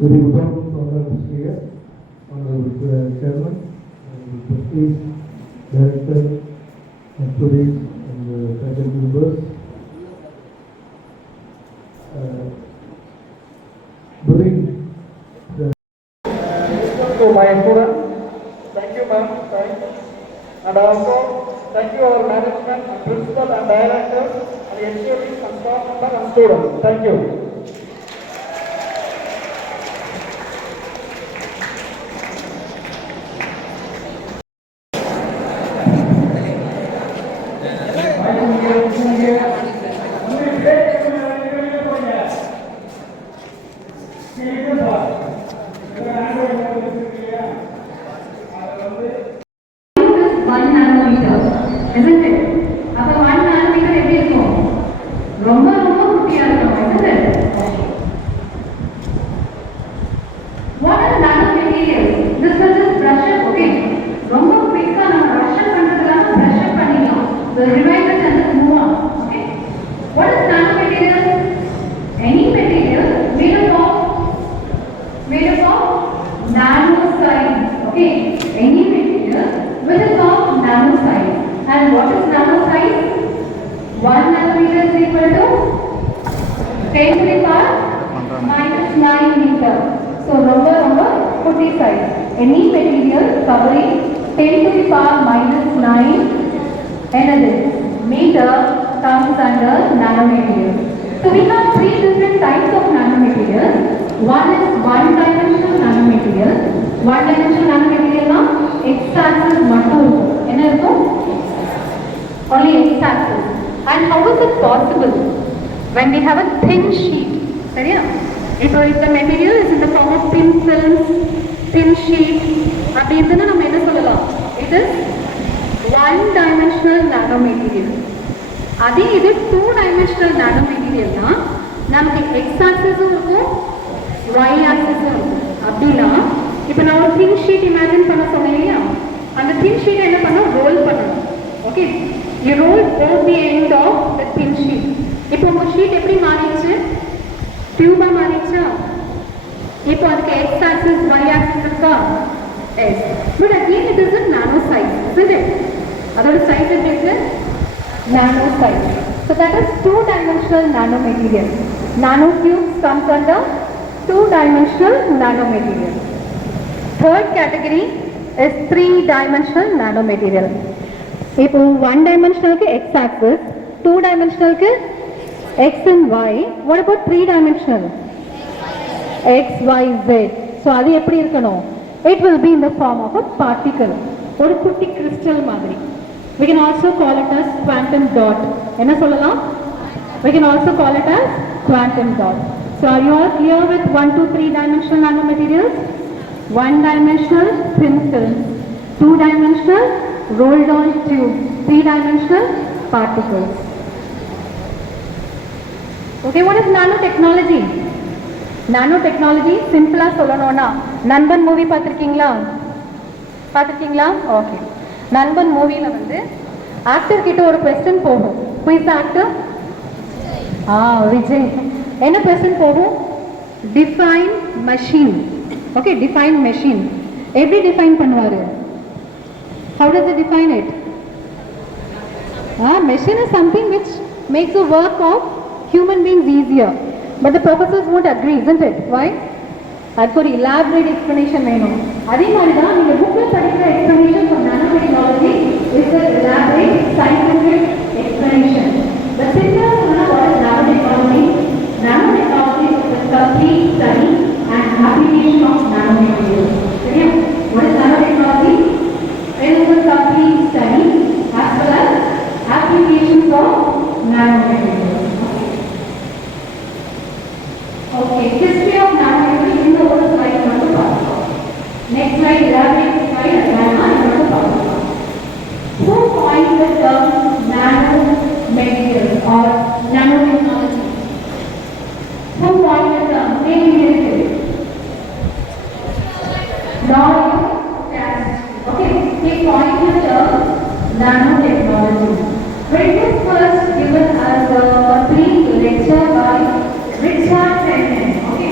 Very good afternoon, Honorable Speaker, Honorable Chairman, Honorable Trustees, Director, and colleagues, and faculty members. During the to my students, thank you ma'am, thanks. And also thank you our management and principal and directors and HODs and staff members and students. Thank you. One nanometer, isn't it? அப்ப 1 nanometer எப்படி இருக்கும்? ரொம்ப ரொம்ப குட்டியா இருக்கும், isn't it? What are nanomaterials? This will just brush up, okay? ரொம்ப quick-ஆ நம்ம brush up பண்றதுனால brush up பண்ணிடலாம். So revise it and just move on, okay? What is nanomaterials? Any material made up of nano size, okay? Any material which is of nano size. And what is nano size? 1 nanometer is equal to 10 to the power minus 9 meter. So ரொம்ப குட்டி size. Any material covering 10 to the power minus 9 meter comes under nanomaterial. So we have three different types of nanomaterials. One is one-dimensional nanomaterial. One-dimensional nanomaterial na x-axis மட்டும் இருக்கும். என்ன இருக்கும்? Only x-axis. And how is it possible when we have a thin sheet? சரியா? If the material is in the form of thin films, thin sheet, அப்படி இருந்ததுன்னா நம்ம என்ன சொல்லலாம்? It is one-dimensional nanomaterial. அதே இது two-dimensional nanomaterial னா நமக்கு x-axis இருக்கும், y-axis இருக்கும். அப்படின்னா இப்போ நான் ஒரு thin sheet imagine பண்ண சொன்னேன் இல்லையா? அந்த thin sheet என்ன பண்ணணும்? ரோல் பண்ணணும். Okay, you roll both the end of the thin sheet. இப்போ உங்க sheet எப்படி மாறிடுச்சு? டியூபா மாறிடுச்சா? இப்போ அதுக்கு x axis y axis இருக்கா? yes, but again it is a nano size, isn't it? அதோட size எப்படி இருக்கு? Nano size. So that is two-dimensional nanomaterial. Nanotubes comes under two-dimensional nanomaterial. Third category is three-dimensional nanomaterial. இப்போ one dimensional க்கு x axis, two dimensional க்கு x and y. What about three dimensional? x, y, z. So அது எப்படி இருக்கணும்? It will be in the form of a particle. ஒரு குட்டி crystal மாதிரி. We can also call it as quantum dot. என்ன சொல்லலாம்? We can also call it as quantum dot. So are you all clear with 1 to 3 dimensional nanomaterials? One dimensional thin films, two dimensional rolled on tube, three dimensional particles. Okay, what is nanotechnology? Nanotechnology simple ah sollanona. நண்பன் movie பார்த்திருக்கீங்களா? Okay, நண்பன் மூவில வந்து actor கிட்ட ஒரு question போகும். Who is the actor? Vijay. என்ன question போகும்? Define machine. Okay, define machine. எப்படி define பண்ணுவாரு? How does he define it? Machine is something which makes the work of human beings easier. But the professors won't agree, isn't it? Why? அதுக்கு ஒரு elaborate explanation வேணும். அதே மாதிரி தான் நீங்க புக்ல படிக்கிற explanation for nanotechnology is an elaborate scientific explanation. But simple what is nanotechnology? Nanotechnology is the complete study and application of nanomaterials. Okay? What is nanotechnology? It is a complete study as well as applications of nanomaterials. Okay, history of nanomaterials in the old slide number 1. Next slide, elaborate slide number 1. Who coined the term nanomaterials or nanotechnology? Who coined the term? Name it. Lord Cassidy. Okay, he coined the term nanotechnology. When it was first given as a complete lecture by Richard Feynman. Okay,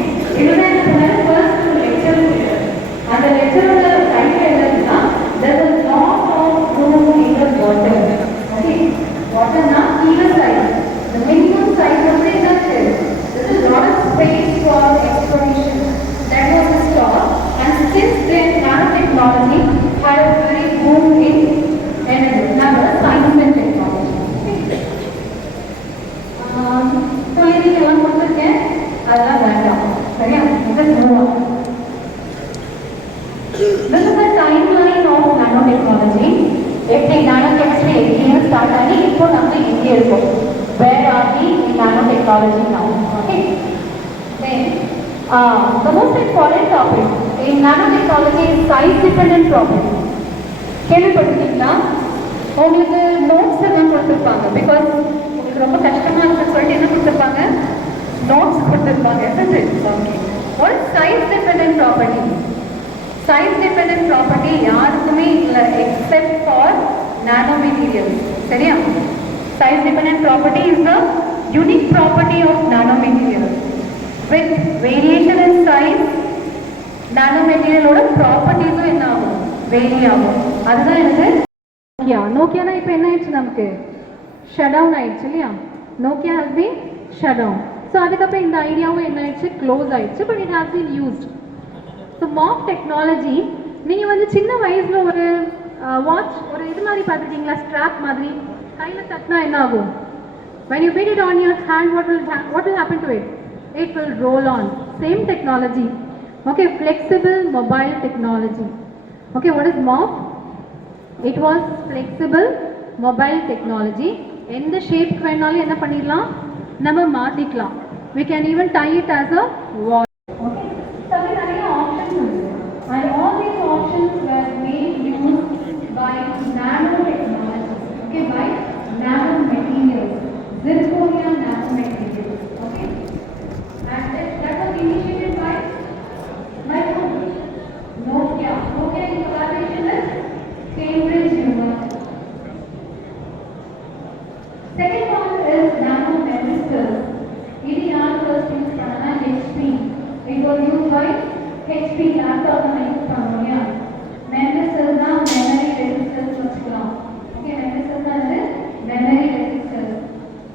அதெல்லாம் வேண்டாம். சரியா? Let's move on. This is the timeline of nanotechnology. எப்படி nanocchemistry எங்கேயும் start ஆகி இப்போ நம்ம எங்கே இருக்கோம்? Where are we in nanotechnology now? Okay. Then, the most important topic in nanotechnology is size dependent property. கேள்விப்பட்டிருக்கீங்களா? உங்களுக்கு நோட்ஸ் எல்லாம் கொடுத்துருப்பாங்க. பிகாஸ் உங்களுக்கு ரொம்ப கஷ்டமா இருக்குன்னு சொல்லிட்டு என்ன கொடுத்துருப்பாங்க? நோட்ஸ் கொடுத்துருப்பாங்க. Okay. What is size dependent property? Size dependent property யாருக்குமே இல்லை except for nanomaterials. சரியா? Size dependent property is the unique property of nanomaterials. With variation in size, nanomaterial ப்ராப்பர்ட்டிஸும் என்ன ஆகும்? வேரி ஆகும். அதுதான் எனக்கு நோக்கியானா இப்போ என்ன ஆயிடுச்சு? நமக்கு ஷட் டவுன் ஆயிடுச்சு இல்லையா? Nokia has been shut down. So அதுக்கப்புறம் இந்த ஐடியாவும் என்ன ஆயிடுச்சு? க்ளோஸ் ஆயிடுச்சு. But it has been used. So map technology நீங்கள் வந்து சின்ன வயசில் ஒரு வாட்ச் ஒரு இது மாதிரி பார்த்துட்டீங்களா? ஸ்ட்ராப் மாதிரி கையில் தட்டினா என்ன ஆகும்? when you put it on your hand, what will happen to it? It will roll on. Same technology. Okay, flexible mobile technology. Okay, what is MOP? It was flexible mobile technology. எந்த shape வேணாலும் என்ன பண்ணிடலாம்? நம்ம மாற்றிக்கலாம். We can even tie it as a wall. Okay, so நிறைய options இருக்கு. And all these options were made used by nanotechnology. Okay, by nanomaterials. Zirconia nanomaterials. Okay, and that was initiated by Nokia. Nokia in collaboration with Cambridge University. Second one is nanometristors. It is our first use பண்ணனா HP. It was used by HP laptop use பண்ணுவோம். Memristors na memory resistors வச்சுக்கலாம். Okay, memristors na memory resistors.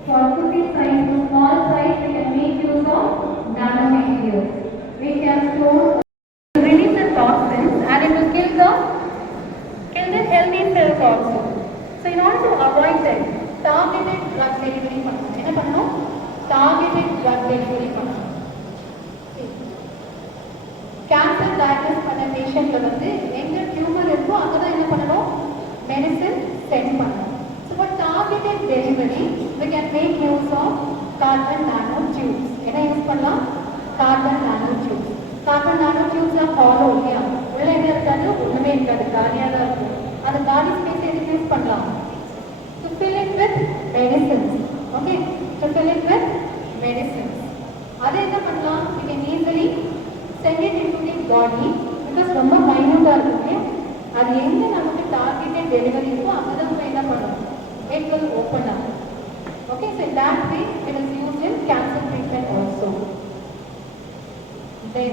For putting size to small size, we can make use of nanomaterials. We can store release the toxins and it will kill the healthy cells also. So in order to avoid that, targeted drug delivery பண்ணணும். என்ன பண்ணணும்? Targeted drug delivery பண்ணணும். Cancer diagnose பண்ண பேஷண்ட்ல வந்து எங்க tumour இருக்கோ அங்கதான் என்ன பண்ணணும்? மெடிசின் சென்ட் பண்ணணும். So for targeted delivery, we can make use of carbon nanotubes. என்ன யூஸ் பண்ணலாம்? Carbon nanotubes. Carbon nanotubes are hollow. இல்லையா? உள்ள என்ன இருக்காது? ஒண்ணுமே இருக்காது. காலியா தான் இருக்கும். அந்த காலி ஸ்பேஸ் எதுக்கு யூஸ் பண்ணலாம்? To fill it with medicines. Okay, to fill it with medicines. அதை என்ன பண்ணலாம்? We can easily send it into the body because ரொம்ப மைனூட்டா இருக்கு. அது எங்க நமக்கு டார்கெட்டட் டெலிவரி இருக்கோ அங்கதான் நம்ம என்ன பண்ணணும்? It will open up. Okay, so in that way it is used in cancer treatment also. Then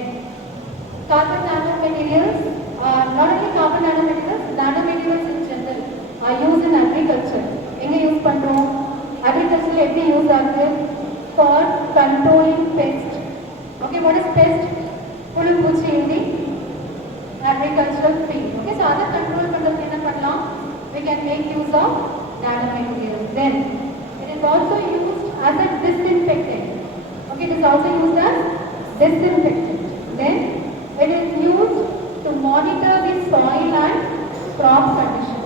carbon nanomaterials are not only carbon nanomaterials, nanomaterials in general are used in agriculture. எங்க use பண்றோம்? agriculture எப்படி use ஆகுது? For controlling pest. Okay, what is pest? புழு பூச்சி in the agricultural field. Okay, so அதை control பண்றதுக்கு என்ன பண்ணலாம்? We can make use of nanomaterials. Then it is also used as a disinfectant. Okay, it is also used as disinfectant. Then it is used to monitor the soil and crop condition.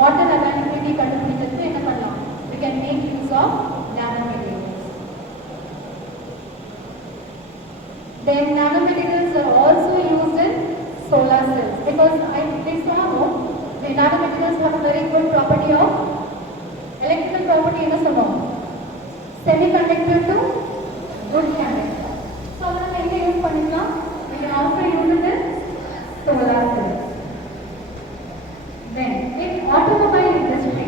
Water availability கண்டுபிடிக்கிறதுக்கு என்ன பண்ணலாம்? We can make use of nanomaterials. Then nanomaterials are also used in solar cells because we saw the nanomaterials have a very good property of electrical property. என்ன சொல்லுவோம்? Semiconductor to good conductor. So அதனால எங்க use பண்ணிக்கலாம்? We can also use it in solar cells. Then in automobile industry,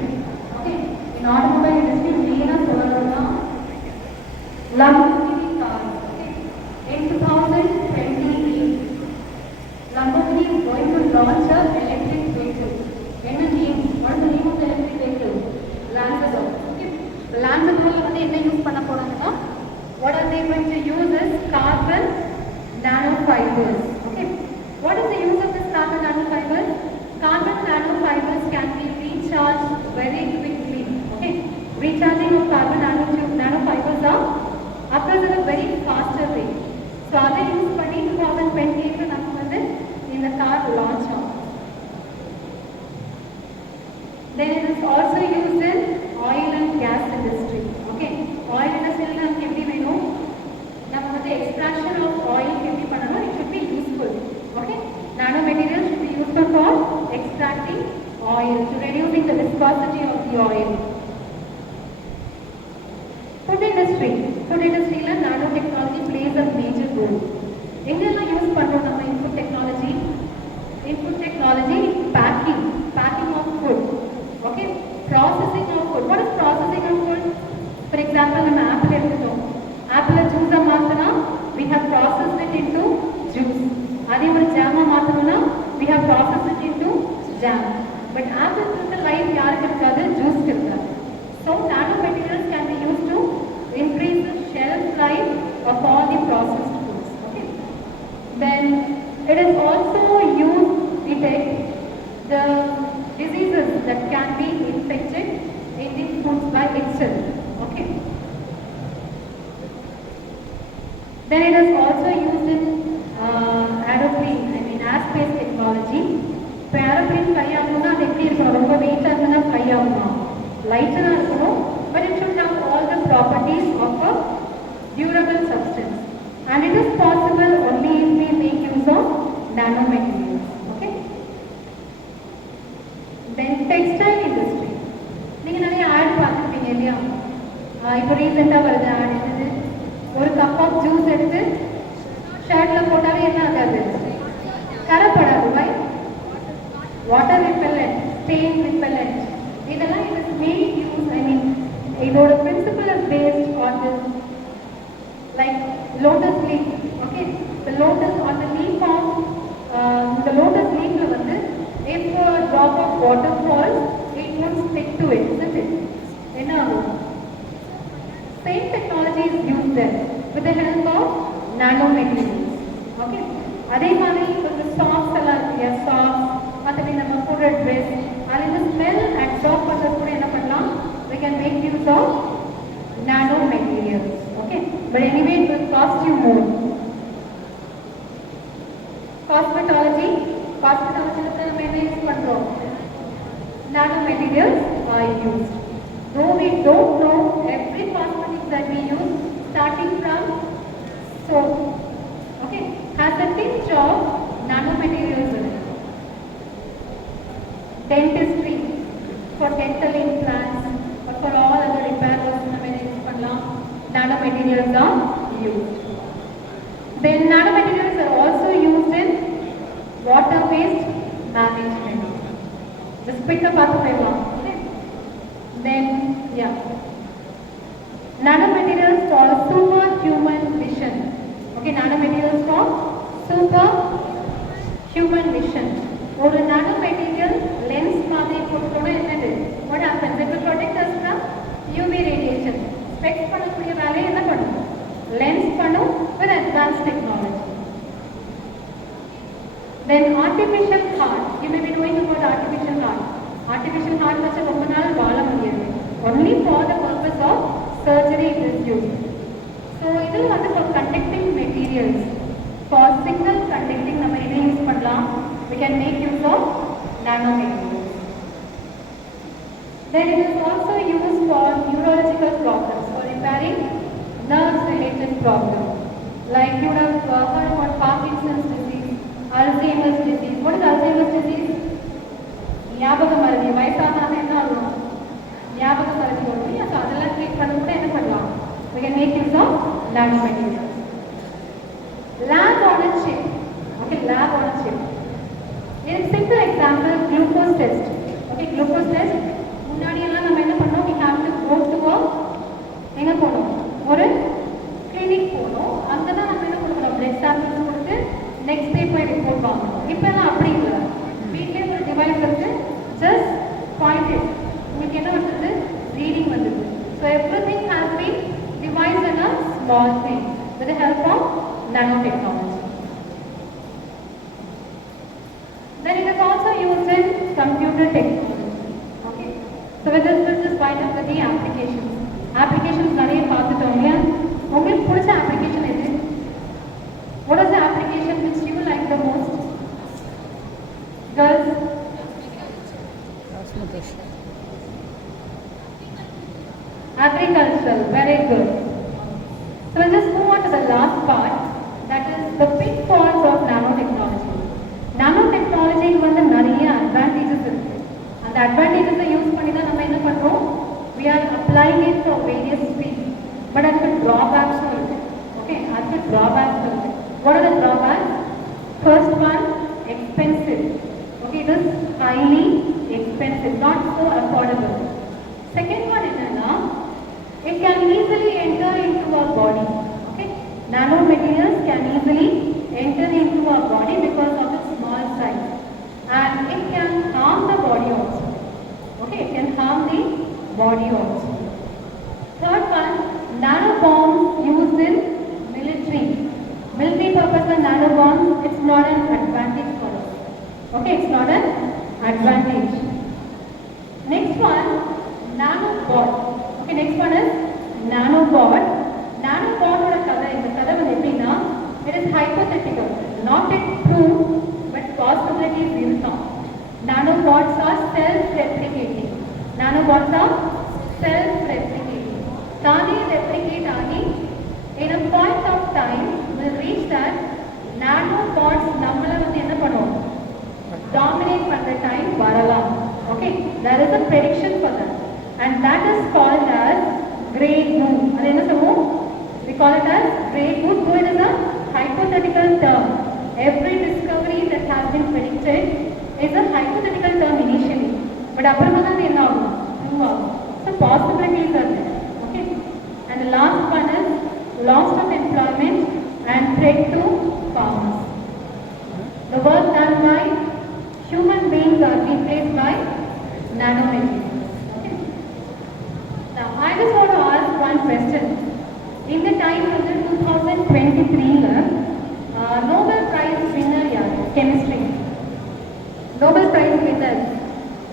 okay, in automobile industry main சொல்லணும்னா Lamborghini cars. Okay, in 2028 Lamborghini is going to launch a electric vehicle. என்ன name? What is the name of the electric vehicle? Lancer. Okay, Lancer வந்து என்ன use பண்ண போறாங்கன்னா what are they going to use is carbon nanofibers. Okay, what is the use of this carbon nanofibers? Carbon nanofibers can be recharged very quickly. Okay, recharging of carbon nanofibers are occurs at a very faster rate. viscosity of the oil. Food industry. Food industry la nanotechnology plays a major role. எங்கெல்லாம் use பண்றோம் நம்ம input technology? Input technology, packing of food. Okay, processing of food. What is processing of food? For example, நம்ம apple எடுத்துட்டோம். Apple juice மாத்தனா we have processed it into juice. அதே மாதிரி jam மாத்தணும்னா we have processed it into jam. But apple இருக்க life யாருக்கு இருக்காது? Juice இருக்காது. So nanomaterials can be used to increase the shelf life of all the processed foods. Okay. Then it is also used to detect the diseases that can be infected in the foods by itself. Okay. Then it is also used in aeroplane, airspace technology. இப்போ aeroplane fly ஆகணும்னா அது எப்படி இருக்கணும்? ரொம்ப வெயிட்டாக இருந்தா fly ஆகுமா? லைட்டராக இருக்கணும், but it should have all the properties of a durable substance. And it is possible only if we make use of nanomaterials. Okay. Then textile industry. நீங்க நிறைய ஆட் பார்த்துருப்பீங்க இல்லையா? இப்போ ரீசெண்டாக வருது ஆட் என்னது? ஒரு கப் ஆஃப் ஜூஸ் எடுத்து ஷர்ட்ல போட்டாலே என்ன ஆகாது? கரைப்படாது. Why? Water repellent, stain repellent. இதெல்லாம் it is made use, இதோட principle is based on this, like lotus leaf. Okay, the lotus on the leaf of the lotus leaf la vandu if a drop of water falls it won't stick to it, isn't it? Enna agum? Same technology is used there with the help of nanomaterials. Okay, adhe maadhiri the socks alla irukku, socks mathapadi nama poda dress adha smell absorb pandradhukku enna pannalam, we can make use of nanomaterials. Okay, but anyway it will cost you more. Cosmetology la நம்ம என்ன use பண்றோம்? Nanomaterials are used. Though we don't know every cosmetics that we use starting from soap, okay, has a tinge of nanomaterials in it. Dentistry, for dental implants or for all other repair work நம்ம என்ன use பண்ணலாம்? Nanomaterials are used. Then nanomaterials are also used in water waste management. Just pick up our paper. Okay. Then nanomaterials for superhuman vision. Okay, nanomaterials for superhuman vision. ஒரு nanomaterial lens மாதிரி போட்டோம்னா என்னது? What happens? It will protect us from UV radiation. Specs பண்ணக்கூடிய வேலையை என்ன பண்ணும்? Lens பண்ணும் with advanced technology. Then artificial heart. You may be knowing about artificial heart. Artificial heart வச்சு ரொம்ப நாள் வாழ முடியாது. Only for the purpose of surgery it is used. So இது வந்து for conducting materials. For signal conducting நம்ம என்ன use பண்ணலாம்? We can make use of nanomaterials. Then it is also used for neurological problems, for repairing nerves related problems. Like you have heard about Parkinson's disease, Alzheimer's disease. What is Alzheimer's disease? ஞாபக மறதி. வயசானால என்ன ஆகும்? ஞாபக மறதி வரும். So அதெல்லாம் treat பண்ண கூட என்ன பண்ணலாம்? We can make use of nanomaterials. Lab on a chip. Okay, lab on a chip. In simple example, glucose test. Okay, glucose test. முன்னாடி எல்லாம் நம்ம என்ன பண்ணோம்? We have to go to work. எங்க போனோம்? ஒரு கிளினிக் போனோம். அங்கே தான் நம்ம என்ன கொடுக்கணும்? பிளட் சாம்பிள்ஸ் கொடுத்து நெக்ஸ்ட் டே போய் ரிப்போர்ட் வாங்கணும். இப்போல்லாம் அப்படி இல்லை. வீட்லேயே ஒரு டிவைஸ் இருக்கு, ஜஸ்ட் பாயிண்ட் இட், உங்களுக்கு என்ன வந்தது? ரீடிங் வந்தது. So everything has been devised in a small thing with the help of nanotechnology. Then it is also used in computer technology. Okay, so with this let's just find out the applications. Applications நிறைய பார்த்துட்டோம் இல்லையா? உங்களுக்கு பிடிச்ச application எது? What is the application which you like the most? Girls? Agricultural, very good. So let's just move on to the last part, that is the pitfalls of nanotechnology. Nanotechnology வந்து நிறைய advantages இருக்கு. அந்த advantages use பண்ணி தான் நம்ம various speeds. But அதுக்கு drawbacks இருக்கு. Okay, அதுக்கு drawbacks இருக்கு. What are the drawbacks? First one, expensive. Okay, it is highly expensive, not so affordable. Second one என்னன்னா, it can easily enter into our body. Okay, nanomaterials can easily enter into our body because of its small size, and it can harm the body also. Okay, it can harm the body also. Third one, nanobombs used in military purpose and nanobombs, it's not an advantage for us. Okay, it's not an advantage. Next one, nanobot. Okay, next one is nanobot. Nanobot oda kada indha kada vandu epdina, it is hypothetical, not yet proved, but possibilities irukam. Nanobots are self-replicating. Nanobots are self-replicating. Thani replicate aagi in a point of time will reach that nanobots nammala vandu enna பண்ணும், dominate பண்ற time வரலாம். Okay, there is a prediction for that, and that is called as great moon. அது என்ன சொல்லுவோம்? We call it as great moon. So it is a hypothetical term. Every discovery that has been predicted is a hypothetical term initially, but அப்புறமா தான் அது என்ன ஆகும், prove ஆகும். So possibilities are there. Okay, and the last one is loss of employment and threat to farmers. The work done by human beings are replaced by nanomaterials. Okay. Now I just want to ask one question. In the time of 2023, Nobel Prize winner yaar, chemistry. Nobel Prize winner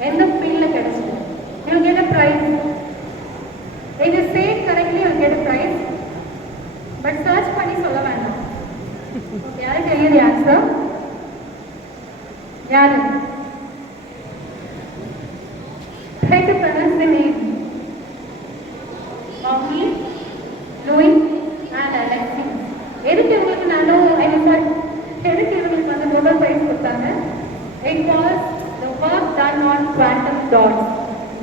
in the field of chemistry. You will get a prize. If you say it correctly, you will get a prize. But search பண்ணி சொல்ல வேண்டாம். Okay, யாரு tell you the answer? யாரு? Try to pronounce the name. Maudie, Louis, and Alexis. எதுக்கு இவங்களுக்கு எதுக்கு இவங்களுக்கு வந்து நோபல் பிரைஸ் கொடுத்தாங்க? It was the work done on quantum dots,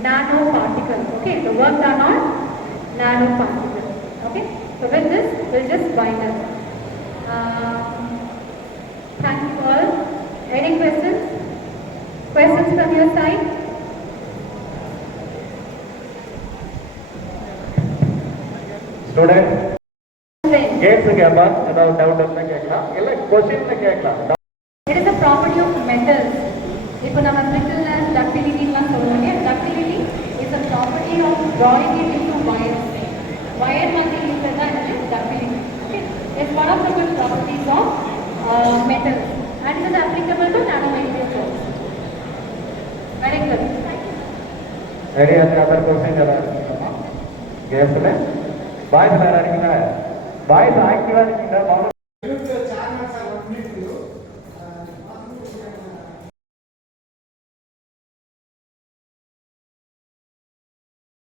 nanoparticles. Okay, the work done on nanoparticles. Okay, so with this, we'll just wind up. Thank you all. Any questions? Questions from your side? Student, gates கேட்பான், ஏதாவது doubt இருந்தா கேட்கலாம், இல்ல question கேட்கலாம். It is a property of metals. இப்போ நம்ம brittleness, ductility எல்லாம் சொல்றோம். Ductility is a property of drawing it into wires. Wire மாதிரி இருக்கிறது தான் ductility. Okay, it's one of the good properties of metals, and it is applicable to nanomaterials also. Very good. Any other question ஏதாவது? கேஸ்ல boys யாரா இருக்கீங்க? Boys ஆக்டிவா இருக்கீங்க?